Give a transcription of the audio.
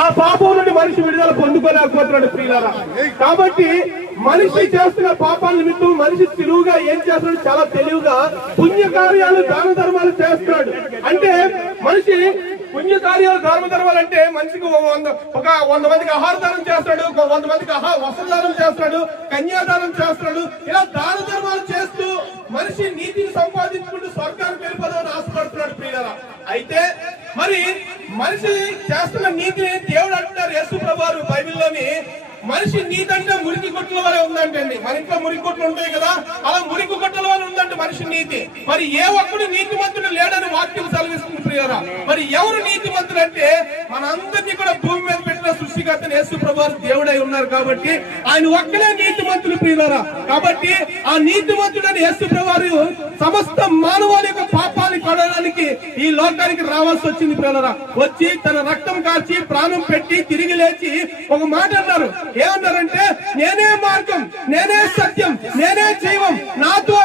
ఆ పాపం నుండి మనిషి విడుదల పొందుకోలేకపోతున్నాడు ప్రియులారా. కాబట్టి మనిషి చేస్తున్న పాపాల నిమిత్తం మనిషి తెలివిగా ఏం చేస్తున్నాడు, చాలా తెలివిగా పుణ్యకార్యాలు దాన ధర్మాలు చేస్తున్నాడు. అంటే మనిషి పుణ్యకార్యాలు దాన ధర్మాలు అంటే మనిషికి ఒక 100 మందికి ఆహార దానం చేస్తాడు, 100 మందికి వస్త్రదానం చేస్తాడు, కన్యాదానం చేస్తాడు. ఇలా దాన ధర్మాలు చేస్తూ మనిషి నీతిని సంపాదించుకుంటూ స్వర్గానికి వెళ్ళిపోదామని ఆశపడుతున్నాడు ప్రియులారా. అయితే మరి మనిషి చేస్తున్న నీతిని దేవుడు అంటున్నారు యేసు ప్రభువారు బైబిల్లోని, మనిషి నీతి అంటే మురికి గుట్టల వల్ల ఉందంటే అండి. మన ఇంట్లో మురికి గుట్టలు ఉంటాయి కదా, అలా మురికి గుట్టల వల్ల ఉందంటే మనిషి నీతి. మరి ఏ ఒక్కడు నీతిమంతుడు లేడని వాక్యం సెలవిస్తుంది ప్రియులారా. మరి ఎవరు నీతిమంతుడు అంటే మనందరినీ కూడా భూమి మీద పెట్టిన సృష్టికర్త యేసు ప్రభువారు దేవుడై ఉన్నారు కాబట్టి ఆయన ఒక్కడే నీతిమంతుడు ప్రియులారా. కాబట్టి ఆ నీతిమంతుడని యేసు ప్రభువారు సమస్త మానవాళి యొక్క పాపాన్ని కడగడానికి ఈ లోకానికి రావాల్సి వచ్చింది ప్రియులారా. వచ్చి తన రక్తం కాచి ప్రాణం పెట్టి తిరిగి లేచి ఒక మాట అన్నారు. ఏమన్నారంటే, నేనే మార్గం, నేనే సత్యం, నేనే జీవం, నాతో